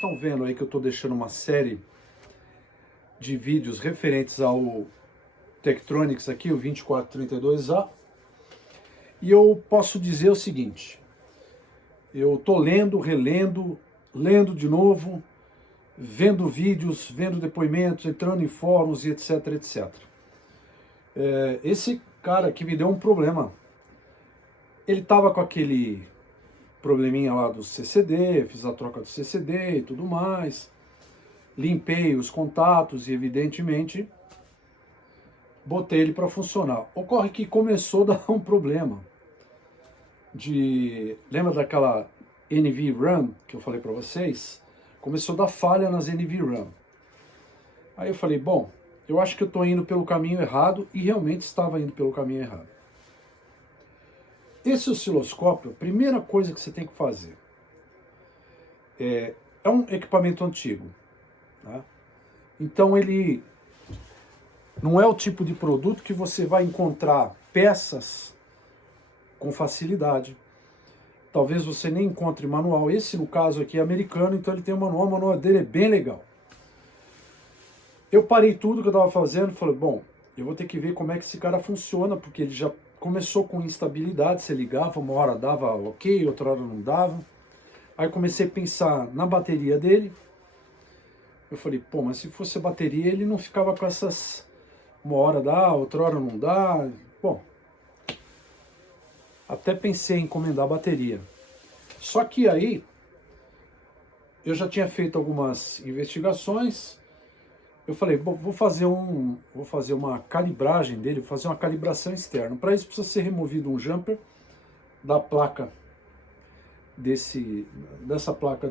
estão vendo aí que eu estou deixando uma série de vídeos referentes ao Tektronix aqui, o 2432A. E eu posso dizer o seguinte, eu estou lendo, relendo, lendo de novo, vendo vídeos, vendo depoimentos, entrando em fóruns e etc, etc. Esse cara aqui me deu um problema. Ele estava com aquele probleminha lá do CCD, fiz a troca do CCD e tudo mais, limpei os contatos e evidentemente botei ele para funcionar. Ocorre que começou a dar um problema lembra daquela NVRAM que eu falei para vocês? Começou a dar falha nas NVRAM. Aí eu falei, bom, eu acho que eu estou indo pelo caminho errado, e realmente estava indo pelo caminho errado. Esse osciloscópio, a primeira coisa que você tem que fazer é um equipamento antigo, tá? Então ele não é o tipo de produto que você vai encontrar peças com facilidade. Talvez você nem encontre manual. Esse, no caso aqui, é americano, então ele tem um manual. O manual dele é bem legal. Eu parei tudo que eu estava fazendo e falei, bom, eu vou ter que ver como é que esse cara funciona, porque ele já começou com instabilidade. Você ligava, uma hora dava ok, outra hora não dava. Aí comecei a pensar na bateria dele. Eu falei, pô, mas se fosse a bateria, ele não ficava com essas... Uma hora dá, outra hora não dá. Bom, até pensei em encomendar a bateria. Só que aí, eu já tinha feito algumas investigações. Eu falei, bom, vou fazer uma calibragem dele, vou fazer uma calibração externa. Para isso precisa ser removido um jumper da placa, dessa placa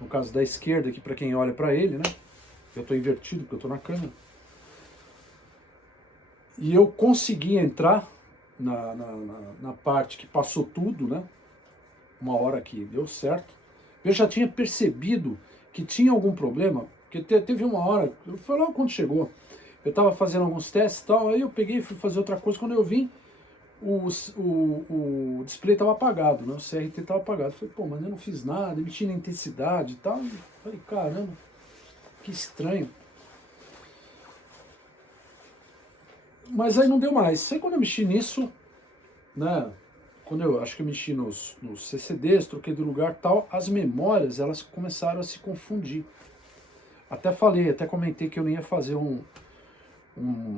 no caso da esquerda, aqui para quem olha para ele, né? Eu estou invertido porque eu estou na câmera. E eu consegui entrar na parte que passou tudo, né? Uma hora que deu certo. Eu já tinha percebido que tinha algum problema, porque teve uma hora, foi logo quando chegou, eu estava fazendo alguns testes e tal, aí eu peguei e fui fazer outra coisa, quando eu vim, o display estava apagado, né? O CRT estava apagado. Eu falei, pô, mas eu não fiz nada, mexi na intensidade e tal. Eu falei, caramba, que estranho. Mas aí não deu mais. Aí quando eu mexi nisso, né, acho que eu mexi nos CCDs, troquei de lugar e tal, as memórias, elas começaram a se confundir. Até comentei que eu não ia fazer um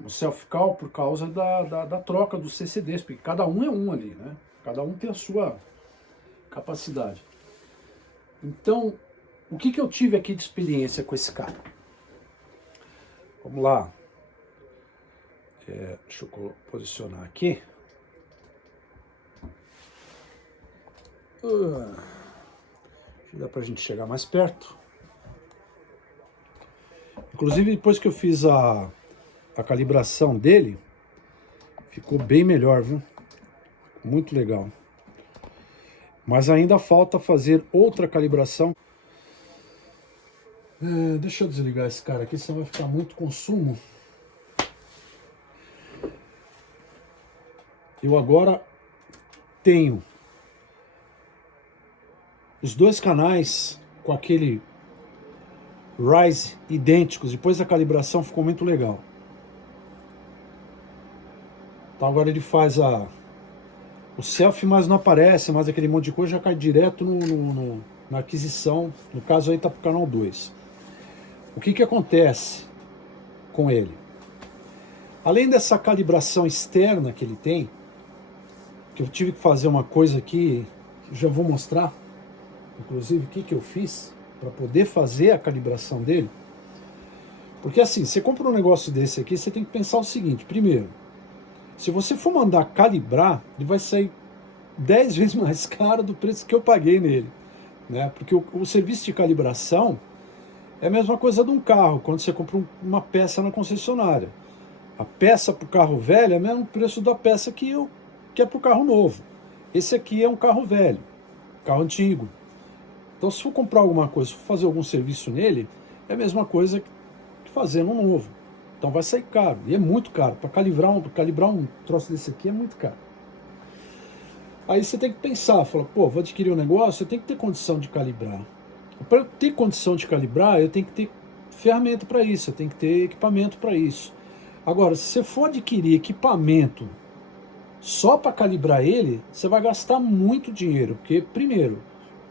self-call por causa da troca dos CCDs, porque cada um é um ali, né? Cada um tem a sua capacidade. Então, o que eu tive aqui de experiência com esse cara? Vamos lá. Deixa eu posicionar aqui. Dá pra gente chegar mais perto. Inclusive, depois que eu fiz a calibração dele, ficou bem melhor, viu? Muito legal. Mas ainda falta fazer outra calibração. Deixa eu desligar esse cara aqui, senão vai ficar muito consumo. Eu agora tenho os dois canais com aquele Rise idênticos. Depois da calibração ficou muito legal. Então agora ele faz o selfie, mas não aparece, mas aquele monte de coisa já cai direto na aquisição. No caso aí tá pro canal 2. O que acontece com ele? Além dessa calibração externa que ele tem, que eu tive que fazer uma coisa aqui, já vou mostrar, inclusive, o que eu fiz para poder fazer a calibração dele. Porque assim, você compra um negócio desse aqui, você tem que pensar o seguinte, primeiro, se você for mandar calibrar, ele vai sair 10 vezes mais caro do preço que eu paguei nele, né? Porque o serviço de calibração é a mesma coisa de um carro, quando você compra uma peça na concessionária. A peça para o carro velho é o mesmo preço da peça que é para o carro novo. Esse aqui é um carro velho, carro antigo. Então, se for comprar alguma coisa, se for fazer algum serviço nele, é a mesma coisa que fazer no novo. Então vai sair caro, e é muito caro. Para calibrar um troço desse aqui é muito caro. Aí você tem que pensar, fala, pô, vou adquirir um negócio, eu tenho que ter condição de calibrar. Para eu ter condição de calibrar, eu tenho que ter ferramenta para isso, eu tenho que ter equipamento para isso. Agora, se você for adquirir equipamento só para calibrar ele, você vai gastar muito dinheiro, porque, primeiro,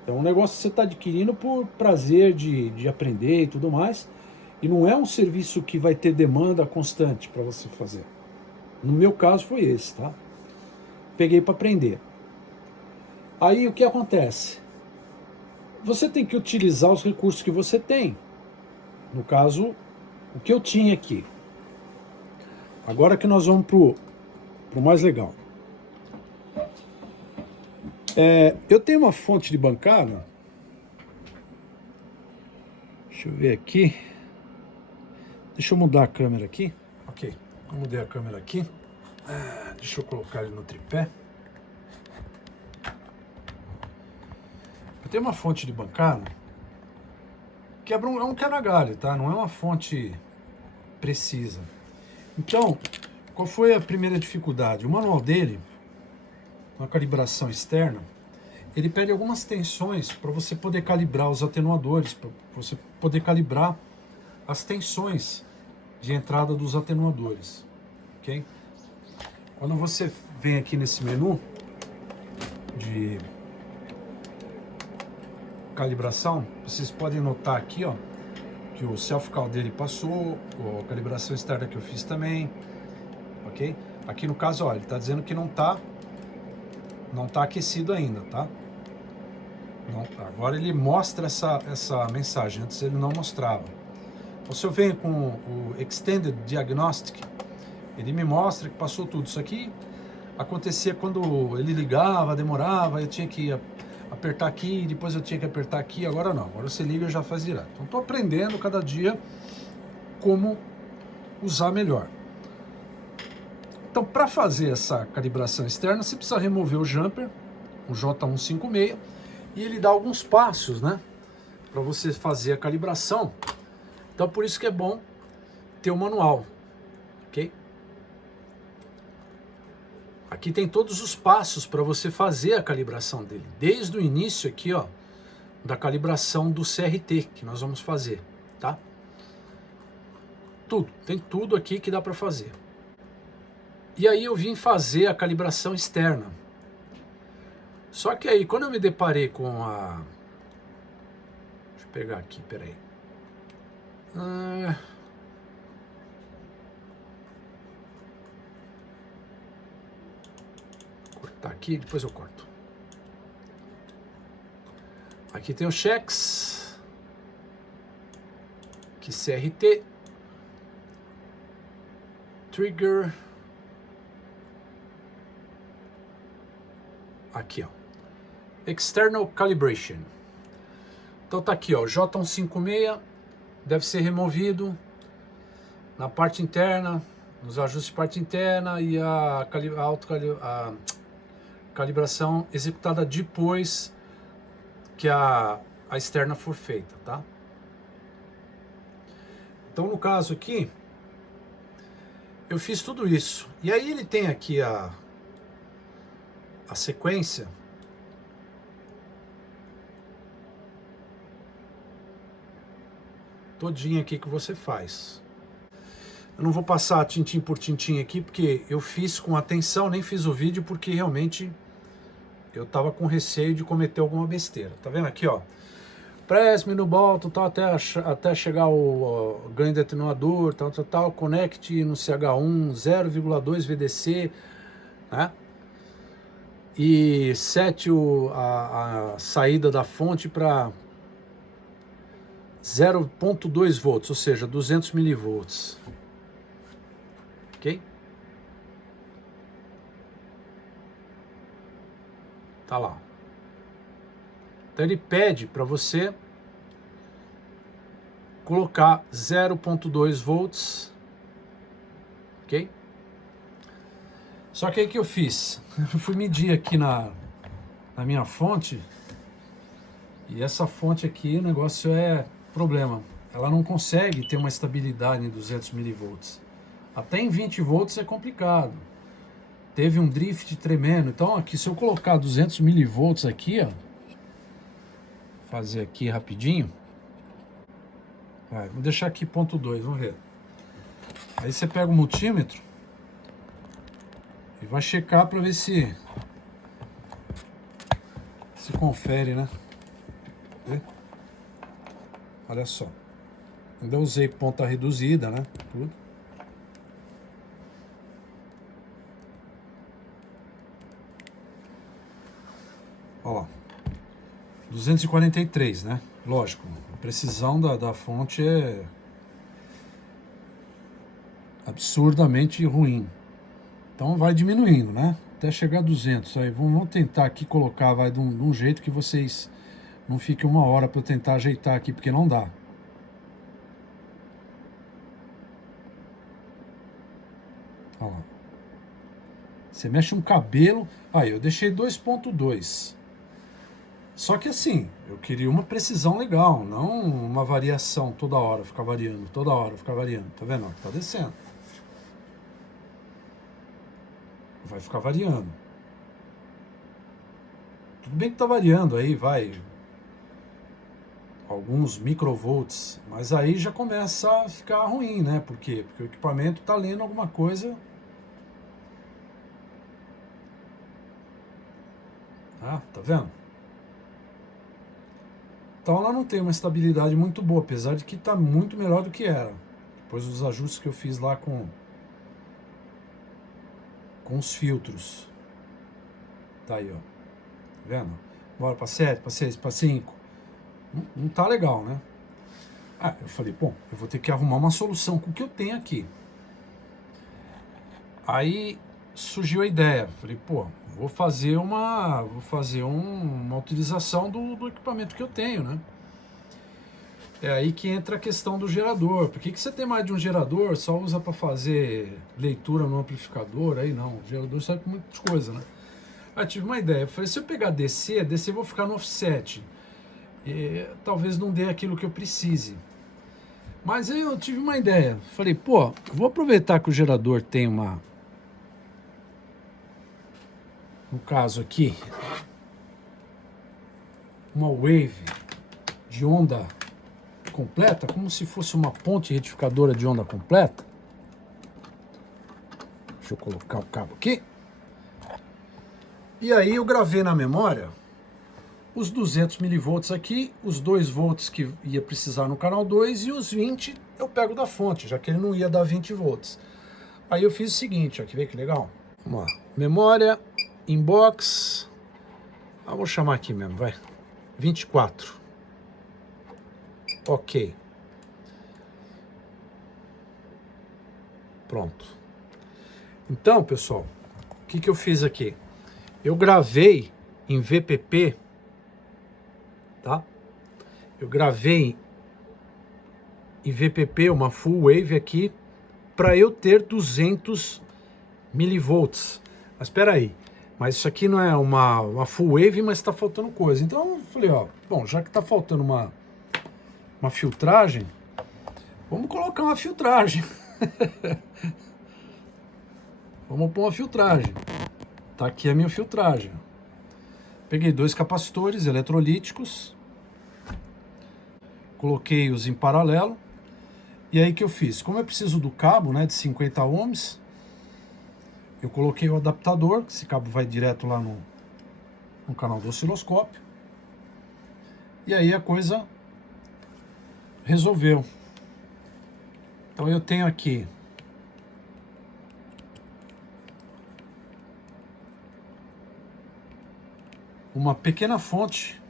é um negócio que você está adquirindo por prazer de aprender e tudo mais, e não é um serviço que vai ter demanda constante para você fazer. No meu caso foi esse, tá? Peguei para aprender. Aí o que acontece? Você tem que utilizar os recursos que você tem. No caso, o que eu tinha aqui. Agora que nós vamos pro mais legal. Eu tenho uma fonte de bancada. Deixa eu ver aqui. Deixa eu mudar a câmera aqui. Ok, eu mudei a câmera aqui. Deixa eu colocar ele no tripé. Eu tenho uma fonte de bancada que é um quebra-galho, tá? Não é uma fonte precisa. Então, qual foi a primeira dificuldade? O manual dele, na calibração externa, ele pede algumas tensões para você poder calibrar os atenuadores, para você poder calibrar as tensões de entrada dos atenuadores, ok? Quando você vem aqui nesse menu de calibração, vocês podem notar aqui, ó, que o self-cal dele passou, a calibração externa que eu fiz também, ok? Aqui no caso, ó, ele está dizendo que não tá aquecido ainda, tá? Não, agora ele mostra essa mensagem, antes ele não mostrava. Então, se eu venho com o Extended Diagnostic, ele me mostra que passou tudo. Isso aqui acontecia quando ele ligava, demorava, eu tinha que apertar aqui, depois eu tinha que apertar aqui, agora não, agora você liga e já faz direto. Então estou aprendendo cada dia como usar melhor. Então, para fazer essa calibração externa, você precisa remover o jumper, o J156, e ele dá alguns passos, né, para você fazer a calibração. Então, por isso que é bom ter o manual, ok? Aqui tem todos os passos para você fazer a calibração dele, desde o início aqui, ó, da calibração do CRT que nós vamos fazer, tá? Tem tudo aqui que dá para fazer. E aí eu vim fazer a calibração externa. Só que aí, quando eu me deparei com a... Deixa eu pegar aqui, peraí. Cortar aqui, depois eu corto. Aqui tem o checks. Aqui CRT. Trigger. Aqui, ó. External Calibration. Então tá aqui, ó. J156 deve ser removido na parte interna, nos ajustes de parte interna, e a calibração executada depois que a externa for feita, tá? Então, no caso aqui, eu fiz tudo isso. E aí ele tem aqui a sequência todinha aqui que você faz. Eu não vou passar tintim por tintim aqui, porque eu fiz com atenção, nem fiz o vídeo, porque realmente eu tava com receio de cometer alguma besteira. Tá vendo aqui, ó? Press-me no bottom, tal, até chegar o ganho de atenuador, tal, conecte no CH1 0,2 VDC, né? E sete a saída da fonte para 0,2 volts, ou seja, 200 milivolts. Ok? Tá lá. Então ele pede para você colocar 0,2 volts, ok? Só que aí que eu fiz? Eu fui medir aqui na minha fonte, e essa fonte aqui, o negócio é problema. Ela não consegue ter uma estabilidade em 200 milivolts. Até em 20 volts é complicado. Teve um drift tremendo. Então aqui, se eu colocar 200 milivolts aqui, ó, fazer aqui rapidinho. Vou deixar aqui ponto 2, vamos ver. Aí você pega o multímetro e vai checar para ver se confere, né? Vê? Olha só. Ainda usei ponta reduzida, né? Tudo. Ó lá. 243, né? Lógico, a precisão da fonte é absurdamente ruim. Então vai diminuindo, né? Até chegar a 200. Aí vamos tentar aqui colocar, vai de um jeito que vocês não fiquem uma hora para eu tentar ajeitar aqui, porque não dá. Olha lá. Você mexe um cabelo. Aí eu deixei 2.2. Só que assim, eu queria uma precisão legal, não uma variação toda hora, ficar variando, toda hora, ficar variando. Tá vendo? Tá descendo. Vai ficar variando. Tudo bem que tá variando aí, vai alguns microvolts, mas aí já começa a ficar ruim, né? Por quê? Porque o equipamento tá lendo alguma coisa. Ah, tá vendo? Então ela não tem uma estabilidade muito boa, apesar de que está muito melhor do que era. Depois dos ajustes que eu fiz lá com os filtros. Tá aí, ó. Tá vendo? Bora para 7, para 6, para 5. Não tá legal, né? Ah, eu falei, bom, eu vou ter que arrumar uma solução com o que eu tenho aqui. Aí surgiu a ideia. Falei, pô, vou fazer uma utilização do equipamento que eu tenho, né? É aí que entra a questão do gerador. Por que você tem mais de um gerador, só usa para fazer leitura no amplificador? Aí não, o gerador serve para muitas coisas, né? Aí tive uma ideia. Falei, se eu pegar DC eu vou ficar no offset. E, talvez não dê aquilo que eu precise. Mas aí eu tive uma ideia. Falei, pô, vou aproveitar que o gerador tem uma... No caso aqui, uma wave de onda completa, como se fosse uma ponte retificadora de onda completa. Deixa eu colocar o cabo aqui. E aí eu gravei na memória os 200 milivolts aqui, os 2 volts que ia precisar no canal 2 e os 20 eu pego da fonte, já que ele não ia dar 20 volts. Aí eu fiz o seguinte, ó, quer ver que legal? Vamos lá, memória, inbox, vou chamar aqui mesmo, vai, 24. Ok. Pronto. Então, pessoal, o que eu fiz aqui? Eu gravei em VPP, tá? Eu gravei em VPP uma full wave aqui para eu ter 200 milivolts. Mas espera aí, mas isso aqui não é uma full wave, mas está faltando coisa. Então eu falei, ó, bom, já que está faltando uma filtragem, vamos colocar uma filtragem. Vamos pôr uma filtragem. Tá aqui a minha filtragem. Peguei 2 capacitores eletrolíticos, coloquei-os em paralelo, e aí que eu fiz? Como eu preciso do cabo, né, de 50 ohms, eu coloquei o adaptador, esse cabo vai direto lá no canal do osciloscópio, e aí a coisa resolveu. Então eu tenho aqui uma pequena fonte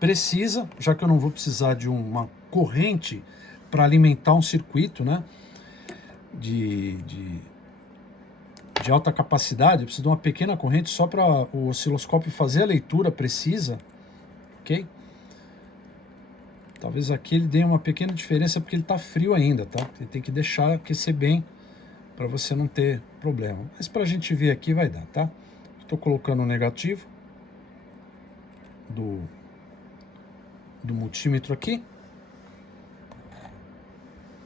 precisa, já que eu não vou precisar de uma corrente para alimentar um circuito, né, de alta capacidade. Eu preciso de uma pequena corrente só para o osciloscópio fazer a leitura precisa, ok? Talvez aqui ele dê uma pequena diferença porque ele está frio ainda, tá? Ele tem que deixar aquecer bem para você não ter problema. Mas para a gente ver aqui vai dar, tá? Estou colocando o negativo do multímetro aqui.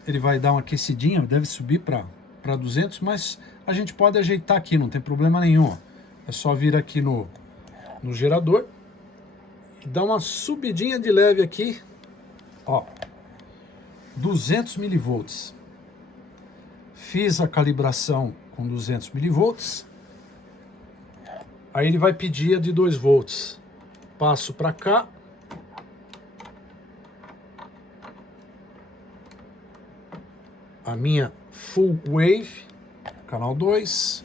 Ele vai dar uma aquecidinha, deve subir para 200, mas a gente pode ajeitar aqui, não tem problema nenhum. É só vir aqui no gerador dá uma subidinha de leve aqui, ó, 200 milivolts. Fiz a calibração com 200 milivolts. Aí ele vai pedir a de 2 volts. Passo para cá. A minha full wave, canal 2.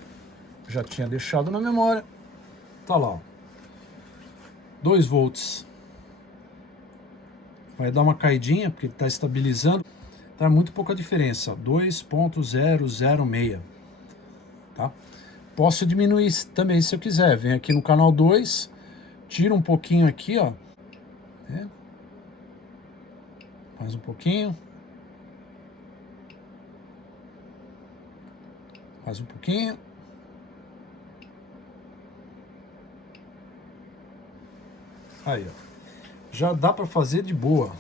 Já tinha deixado na memória. Tá lá, ó. 2 volts. Vai dar uma caidinha, porque ele está estabilizando. Tá muito pouca diferença, 2.006, tá? Posso diminuir também se eu quiser. Vem aqui no canal 2, tira um pouquinho aqui, ó. Mais um pouquinho. Mais um pouquinho. Aí, ó. Já dá para fazer de boa.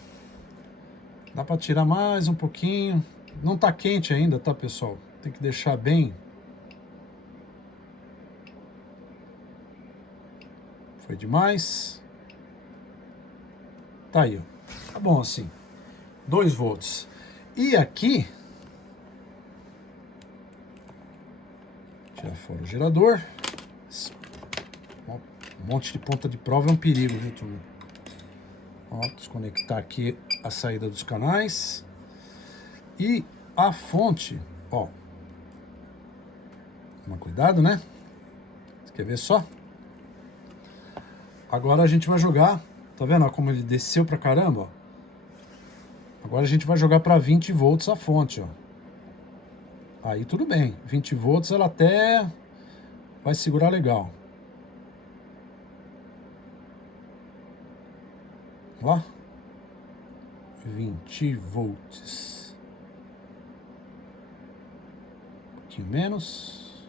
Dá para tirar mais um pouquinho. Não tá quente ainda, tá, pessoal? Tem que deixar bem. Foi demais. Tá aí, ó. Tá bom assim. 2 volts. E aqui... Tirar fora o gerador. Um monte de ponta de prova é um perigo, viu, turma? Ó, desconectar aqui a saída dos canais. E a fonte, ó. Toma cuidado, né? Você quer ver só? Agora a gente vai jogar. Tá vendo ó, como ele desceu pra caramba? Ó? Agora a gente vai jogar para 20 volts a fonte, ó. Aí tudo bem. 20 volts ela até vai segurar legal. Ó. 20 volts. Um pouquinho menos.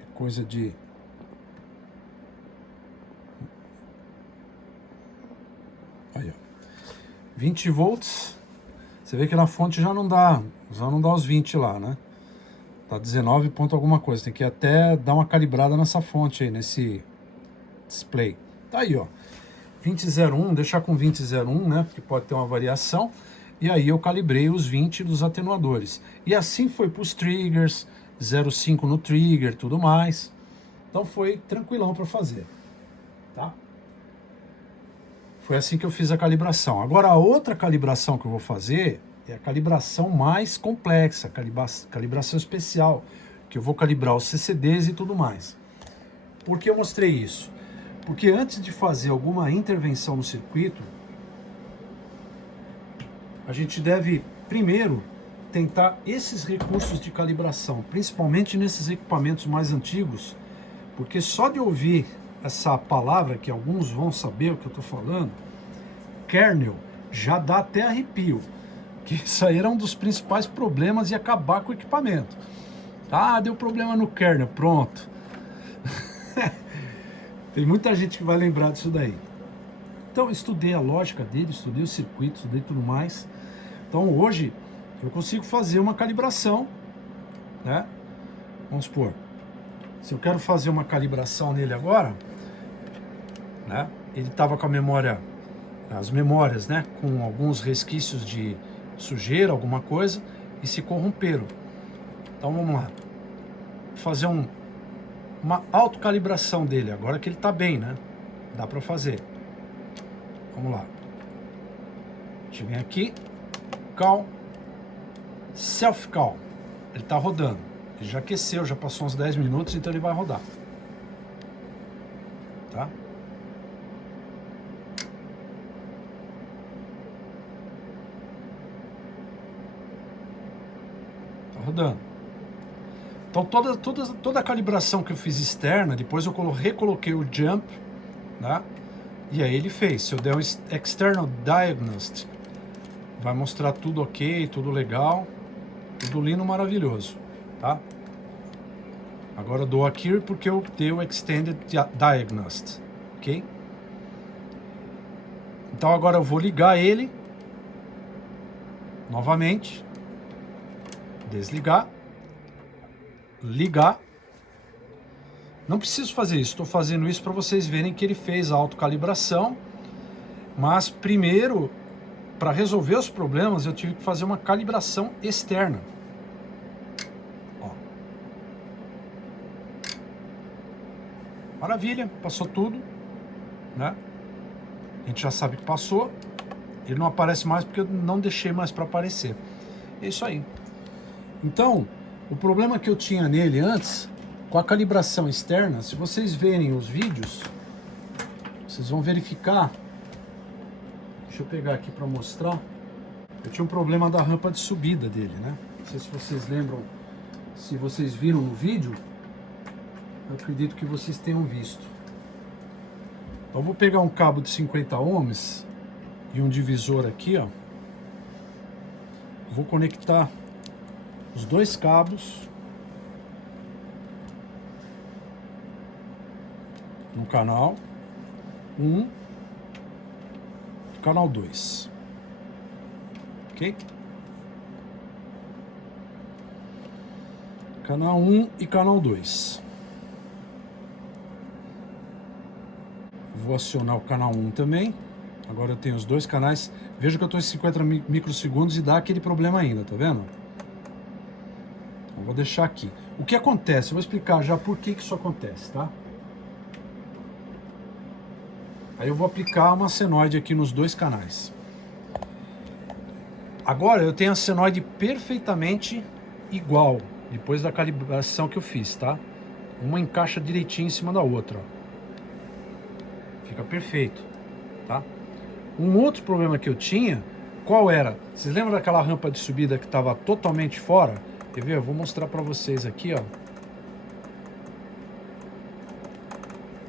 É coisa de... Aí, ó. 20 volts. Você vê que na fonte já não dá os 20 lá, né? Tá 19 ponto alguma coisa. Tem que até dar uma calibrada nessa fonte aí, nesse display. Tá aí, ó. 2001, deixar com 2001, né? Porque pode ter uma variação. E aí eu calibrei os 20 dos atenuadores. E assim foi para os triggers, 0,5 no trigger, tudo mais. Então foi tranquilão para fazer, tá? Foi assim que eu fiz a calibração. Agora a outra calibração que eu vou fazer é a calibração mais complexa, calibração especial, que eu vou calibrar os CCDs e tudo mais. Por que eu mostrei isso? Porque antes de fazer alguma intervenção no circuito, a gente deve primeiro tentar esses recursos de calibração, principalmente nesses equipamentos mais antigos, porque só de ouvir essa palavra, que alguns vão saber o que eu estou falando, kernel, já dá até arrepio, que isso aí era um dos principais problemas e acabar com o equipamento. Ah, deu problema no kernel, pronto. Tem muita gente que vai lembrar disso daí. Então, eu estudei a lógica dele, estudei o circuito, estudei tudo mais. Então, hoje, eu consigo fazer uma calibração, né? Vamos supor, se eu quero fazer uma calibração nele agora, né? Ele estava com a memória, as memórias, né? Com alguns resquícios de sujeira, alguma coisa, e se corromperam. Então, vamos lá. Vou fazer uma autocalibração dele, agora que ele está bem, né? Dá para fazer. Vamos lá. A gente vem aqui, cal, self cal. Ele está rodando. Ele já aqueceu, já passou uns 10 minutos, então ele vai rodar. Tá? Tá rodando. Então toda a calibração que eu fiz externa, depois eu recoloquei o jump, né? E aí ele fez. Se eu der um external diagnostic, vai mostrar tudo ok, tudo legal, tudo lindo, maravilhoso, tá? Agora eu dou aqui porque eu dei o extended diagnostic, ok? Então agora eu vou ligar ele novamente, desligar, ligar, Não preciso fazer isso, estou fazendo isso para vocês verem que ele fez a autocalibração, mas primeiro, para resolver os problemas, eu tive que fazer uma calibração externa. Ó. Maravilha, passou tudo, né? A gente já sabe que passou. Ele não aparece mais porque eu não deixei mais para aparecer. É isso aí. Então, o problema que eu tinha nele antes, com a calibração externa, se vocês verem os vídeos, vocês vão verificar. Deixa eu pegar aqui para mostrar. Eu tinha um problema da rampa de subida dele, né? Não sei se vocês lembram, se vocês viram no vídeo. Eu acredito que vocês tenham visto. Então eu vou pegar um cabo de 50 ohms e um divisor aqui, ó. Vou conectar os dois cabos no canal 1 e canal 2. Ok? Canal 1 e canal 2. Vou acionar o canal 1 também. Agora eu tenho os dois canais. Veja que eu estou em 50 microsegundos e dá aquele problema ainda, tá vendo? Então, vou deixar aqui. O que acontece? Eu vou explicar já por que isso acontece, tá? Aí eu vou aplicar uma senoide aqui nos dois canais. Agora eu tenho a senoide perfeitamente igual, depois da calibração que eu fiz, tá? Uma encaixa direitinho em cima da outra, ó. Fica perfeito, tá? Um outro problema que eu tinha, qual era? Vocês lembram daquela rampa de subida que estava totalmente fora? Quer ver? Eu vou mostrar para vocês aqui, ó.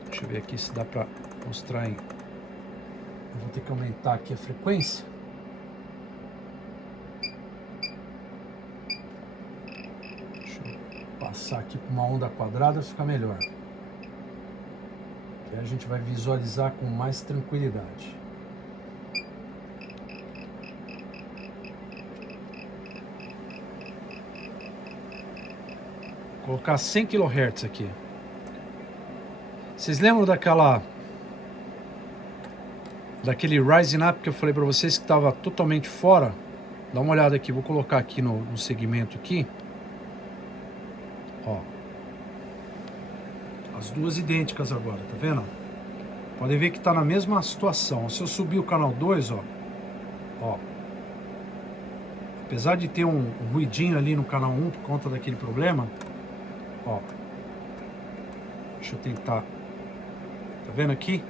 Deixa eu ver aqui se dá para mostrar em... Eu vou ter que aumentar aqui a frequência. Deixa eu passar aqui para uma onda quadrada, fica melhor. Aí a gente vai visualizar com mais tranquilidade. Vou colocar 100 kHz aqui. Vocês lembram daquele Rising Up que eu falei para vocês que estava totalmente fora? Dá uma olhada aqui, vou colocar aqui no segmento aqui. Ó. As duas idênticas agora, tá vendo? Podem ver que está na mesma situação. Se eu subir o canal 2, ó. Apesar de ter um ruidinho ali no canal 1 por conta daquele problema, ó. Deixa eu tentar. Tá vendo aqui?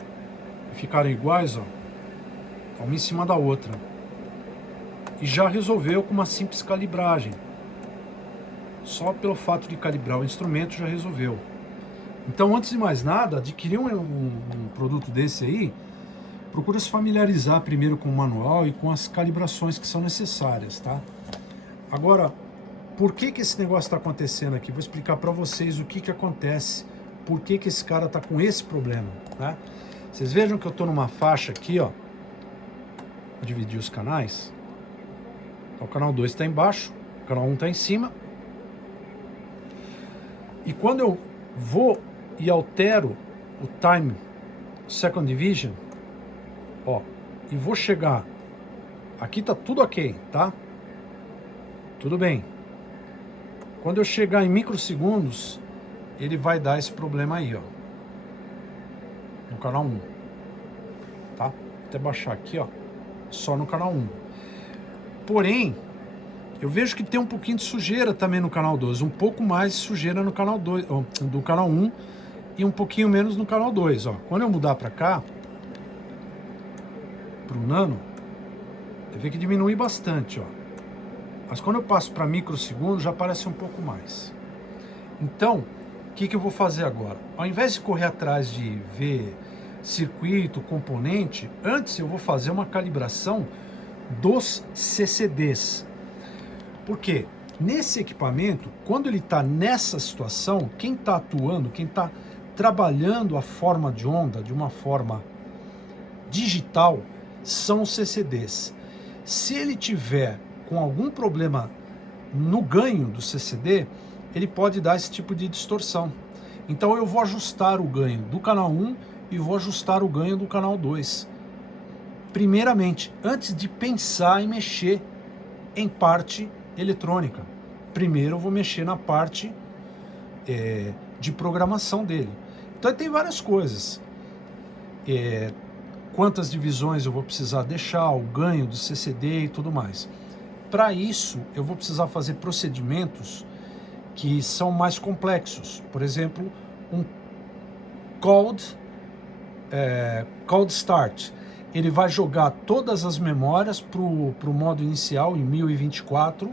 Ficaram iguais, ó. Uma em cima da outra. E já resolveu com uma simples calibragem. Só pelo fato de calibrar o instrumento já resolveu. Então, antes de mais nada, adquirir um produto desse aí, procura se familiarizar primeiro com o manual e com as calibrações que são necessárias, tá? Agora, por que esse negócio está acontecendo aqui? Vou explicar para vocês o que acontece, por que esse cara está com esse problema, tá? Vocês vejam que eu estou numa faixa aqui, ó. Vou dividir os canais. Então, o canal 2 está embaixo, o canal 1 está em cima. E quando eu vou e altero o time second division, ó, e vou chegar, aqui tá tudo ok, tá? Tudo bem. Quando eu chegar em microsegundos, ele vai dar esse problema aí, ó, no canal 1, tá? Vou até baixar aqui, ó, só no canal 1. Porém, eu vejo que tem um pouquinho de sujeira também no canal 2, um pouco mais de sujeira no canal 2, do canal 1 e um pouquinho menos no canal 2, ó. Quando eu mudar para cá, pro nano, você vê que diminui bastante, ó. Mas quando eu passo para microsegundo, já aparece um pouco mais. Então, o que eu vou fazer agora? Ao invés de correr atrás de ver circuito, componente, antes eu vou fazer uma calibração dos CCDs. Por quê? Nesse equipamento, quando ele está nessa situação, quem está atuando, quem está trabalhando a forma de onda de uma forma digital, são os CCDs. Se ele tiver com algum problema no ganho do CCD, ele pode dar esse tipo de distorção. Então eu vou ajustar o ganho do canal 1 e vou ajustar o ganho do canal 2. Primeiramente, antes de pensar em mexer em parte eletrônica. Primeiro eu vou mexer na parte de programação dele. Então tem várias coisas. Quantas divisões eu vou precisar deixar, o ganho do CCD e tudo mais. Para isso, eu vou precisar fazer procedimentos que são mais complexos. Por exemplo, um cold start. Ele vai jogar todas as memórias para o modo inicial em 1024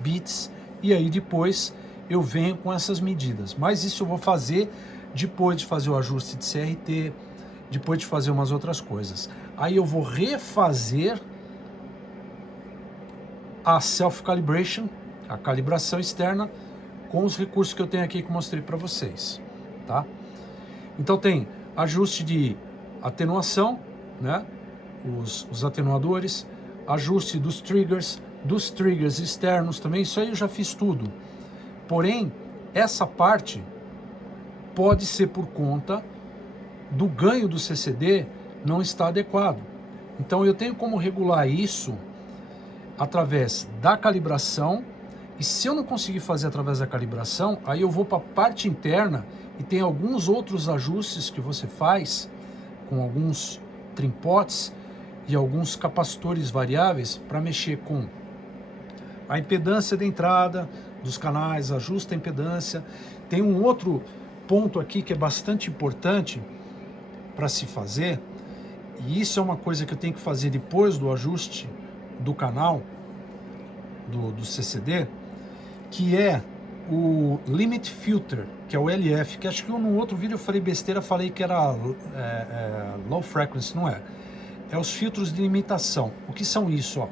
bits e aí depois eu venho com essas medidas. Mas isso eu vou fazer depois de fazer o ajuste de CRT, depois de fazer umas outras coisas. Aí eu vou refazer a self-calibration, a calibração externa, com os recursos que eu tenho aqui que eu mostrei para vocês, tá? Então tem ajuste de atenuação, né? Os atenuadores, ajuste dos triggers externos também, isso aí eu já fiz tudo. Porém, essa parte pode ser por conta do ganho do CCD não estar adequado. Então eu tenho como regular isso através da calibração, e se eu não conseguir fazer através da calibração, aí eu vou para a parte interna e tem alguns outros ajustes que você faz com alguns trimpotes e alguns capacitores variáveis para mexer com a impedância de entrada dos canais, ajusta a impedância. Tem um outro ponto aqui que é bastante importante para se fazer, e isso é uma coisa que eu tenho que fazer depois do ajuste do canal do CCD, que é o Limit Filter, que é o LF, que acho que no outro vídeo eu falei besteira, falei que era Low Frequency, não é? É os filtros de limitação. O que são isso, ó?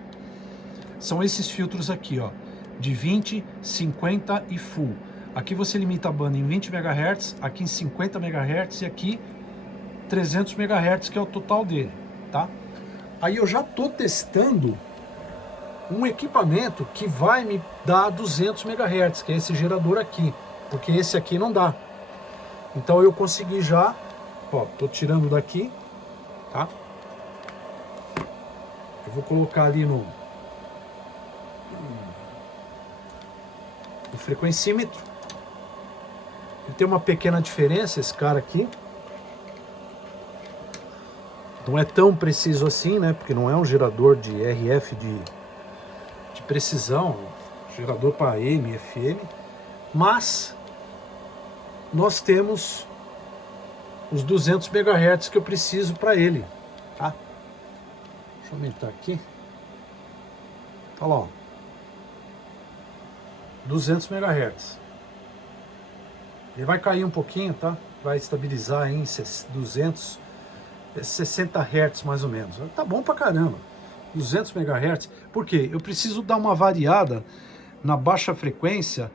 São esses filtros aqui, ó, de 20, 50 e Full. Aqui você limita a banda em 20 MHz, aqui em 50 MHz e aqui 300 MHz, que é o total dele, tá? Aí eu já tô testando um equipamento que vai me dar 200 MHz, que é esse gerador aqui, porque esse aqui não dá. Então eu consegui já, ó, tô tirando daqui, tá? Eu vou colocar ali no frequencímetro. Ele tem uma pequena diferença, esse cara aqui. Não é tão preciso assim, né? Porque não é um gerador de RF de precisão, gerador para AM, FM, mas nós temos os 200 MHz que eu preciso para ele, tá? Deixa eu aumentar aqui. Tá lá, ó. 200 MHz. Ele vai cair um pouquinho, tá? Vai estabilizar em 260 Hz mais ou menos. Tá bom pra caramba. 200 MHz. Por quê? Eu preciso dar uma variada na baixa frequência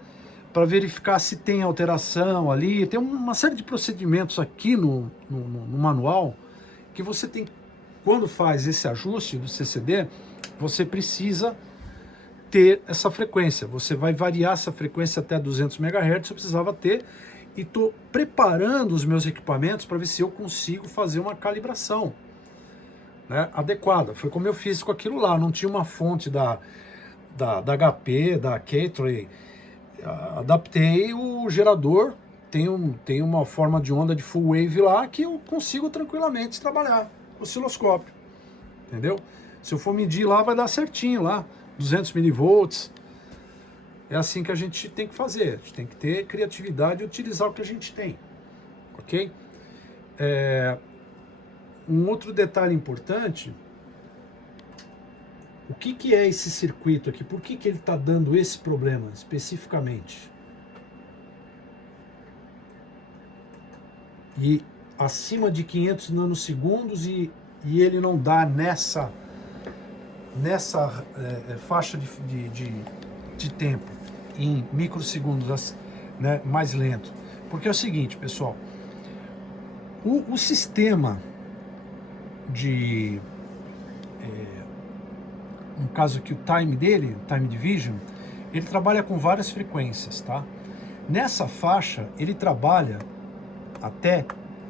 para verificar se tem alteração ali. Tem uma série de procedimentos aqui no manual que você tem. Quando faz esse ajuste do CCD, você precisa ter essa frequência. Você vai variar essa frequência até 200 MHz, eu precisava ter, e estou preparando os meus equipamentos para ver se eu consigo fazer uma calibração, né, adequada. Foi como eu fiz com aquilo lá, não tinha uma fonte da HP, da Caterham, adaptei o gerador, tem uma forma de onda de full wave lá que eu consigo tranquilamente trabalhar, osciloscópio, entendeu? Se eu for medir lá, vai dar certinho lá, 200 milivolts. É assim que a gente tem que fazer. A gente tem que ter criatividade e utilizar o que a gente tem, ok? Um outro detalhe importante, o que é esse circuito aqui? Por que ele está dando esse problema especificamente? E acima de 500 nanosegundos e ele não dá nessa faixa de tempo, em microsegundos, né, mais lento. Porque é o seguinte, pessoal, o sistema no caso aqui o time dele, time division, ele trabalha com várias frequências, tá? Nessa faixa ele trabalha até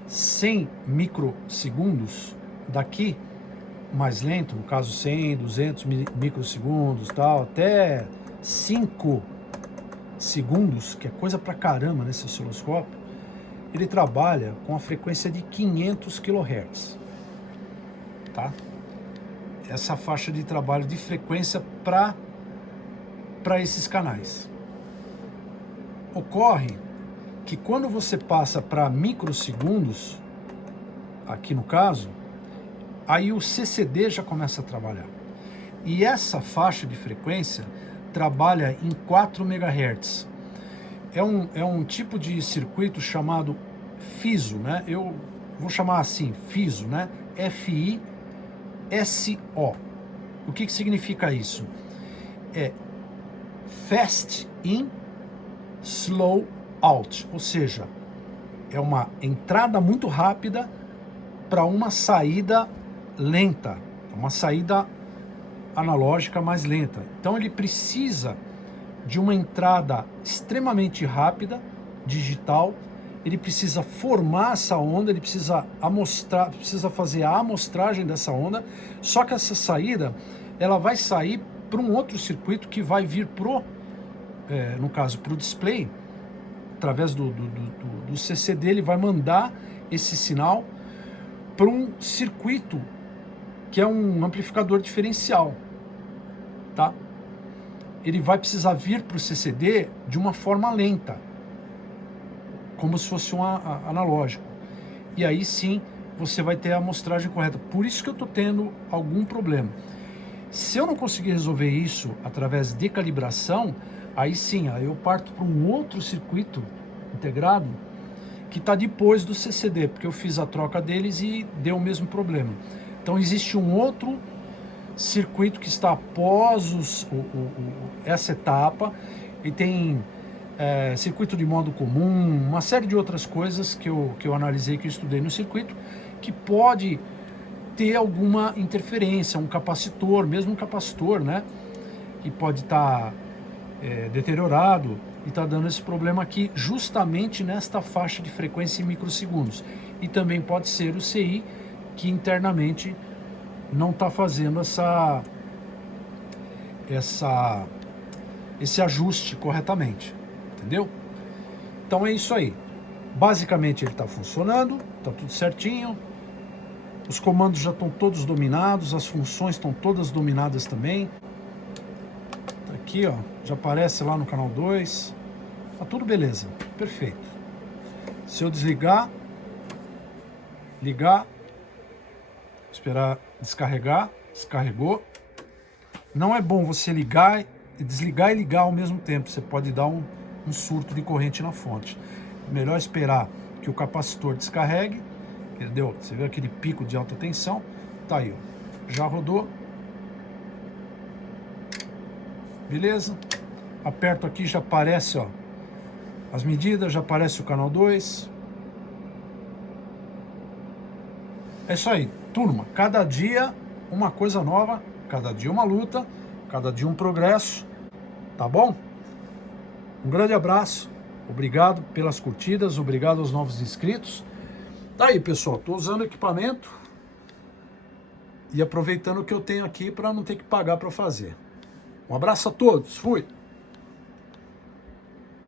100 microsegundos, daqui mais lento, no caso 100, 200 microsegundos, tal, até 5 segundos, que é coisa pra caramba nesse osciloscópio, ele trabalha com a frequência de 500 kHz, tá? Essa faixa de trabalho de frequência para esses canais. Ocorre que quando você passa para microsegundos, aqui no caso, aí o CCD já começa a trabalhar. E essa faixa de frequência trabalha em 4 MHz. É um tipo de circuito chamado FISO, né? Eu vou chamar assim, FISO, né? F-I-S-O. O que significa isso? É Fast In, Slow Out, ou seja, é uma entrada muito rápida para uma saída lenta, uma saída analógica mais lenta. Então ele precisa de uma entrada extremamente rápida, digital, ele precisa formar essa onda, ele precisa fazer a amostragem dessa onda, só que essa saída, ela vai sair para um outro circuito que vai vir no caso, para o display, através do CCD, ele vai mandar esse sinal para um circuito que é um amplificador diferencial, tá? Ele vai precisar vir para o CCD de uma forma lenta, como se fosse um analógico. E aí sim, você vai ter a amostragem correta. Por isso que eu estou tendo algum problema. Se eu não conseguir resolver isso através de calibração, aí sim, aí eu parto para um outro circuito integrado que está depois do CCD, porque eu fiz a troca deles e deu o mesmo problema. Então existe um outro circuito que está após essa etapa, e tem circuito de modo comum, uma série de outras coisas que eu analisei, que eu estudei no circuito, que pode ter alguma interferência, um capacitor, mesmo um capacitor, né, que pode estar deteriorado e está dando esse problema aqui justamente nesta faixa de frequência em microsegundos. E também pode ser o CI que internamente não está fazendo esse ajuste corretamente, entendeu? Então é isso aí. Basicamente ele está funcionando, está tudo certinho, os comandos já estão todos dominados, as funções estão todas dominadas também. Tá aqui, ó, já aparece lá no canal 2, tá tudo beleza, perfeito. Se eu desligar, ligar, esperar descarregar, descarregou. Não é bom você desligar e ligar ao mesmo tempo, você pode dar um surto de corrente na fonte. Melhor esperar que o capacitor descarregue, entendeu? Você vê aquele pico de alta tensão, tá aí, ó, já rodou. Beleza? Aperto aqui, já aparece, ó, as medidas, já aparece o canal 2. É isso aí, turma. Cada dia uma coisa nova, cada dia uma luta, cada dia um progresso, tá bom? Um grande abraço, obrigado pelas curtidas, obrigado aos novos inscritos. Tá aí, pessoal, tô usando equipamento e aproveitando o que eu tenho aqui para não ter que pagar para fazer. Um abraço a todos, fui!